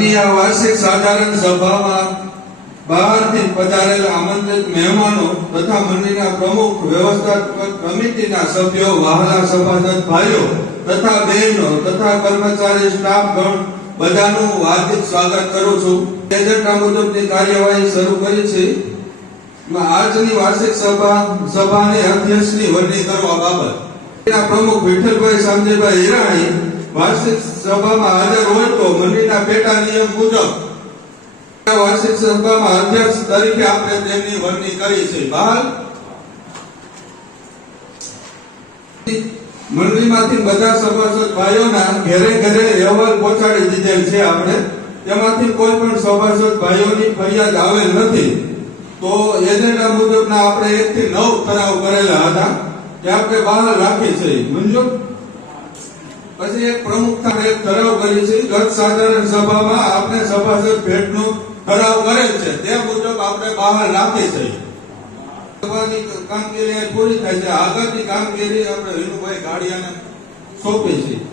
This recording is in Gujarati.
આજની આ વાર્ષિક સાધારણ સભામાં બહારથી પધારેલા આમંત્રિત મહેમાનો તથા મંડળીના પ્રમુખ, વ્યવસ્થાપક કમિટીના સભ્યો, વહાલા સભાસદ ભાઈઓ તથા બહેનો તથા કર્મચારી સ્ટાફગણ બધાનું હાર્દિક સ્વાગત કરું છું. એજન્ડા મુજબની કાર્યવાહી શરૂ કરી છે. આજની વાર્ષિક સભાની અધ્યક્ષની વરણી કરવા બાબત પ્રમુખ વિઠ્ઠલભાઈ શામજીભાઈ હિરાણી વાર્ષિક સભામાં હાજર હોય તો મંડળીના પેટા નિયમ મુજબ વાર્ષિક સભામાં અધ્યક્ષ તરીકે આપણે તેમની વરણી કરી છે. બહાર મંડળીમાંથી બધા સભાસદ ભાઈઓના ઘરે ઘરે અહેવાલ પહોંચાડી દીધેલ છે. આપણે તેમાંથી કોઈ પણ સભાસદ ભાઈઓની ફરિયાદ આવેલ નથી. તો એજન્ડા મુજબના આપણે 1 થી 9 ઠરાવ કરેલા હતા કે આપણે બહાર રાખી છે. મંજૂર. પછી એક પ્રમુખતા એક ઠરાવ કરી છે. ગત સાધારણ સભામાં આપણે સભાસદ ભેટનો ઠરાવ કરેલ છે તે મુજબ આપણે બહાર રાખી છે. સભાની કામગીરી પૂરી થાય છે. આગળની કામગીરી આપણે વિનુભાઈ ગાડિયાને સોંપી છે.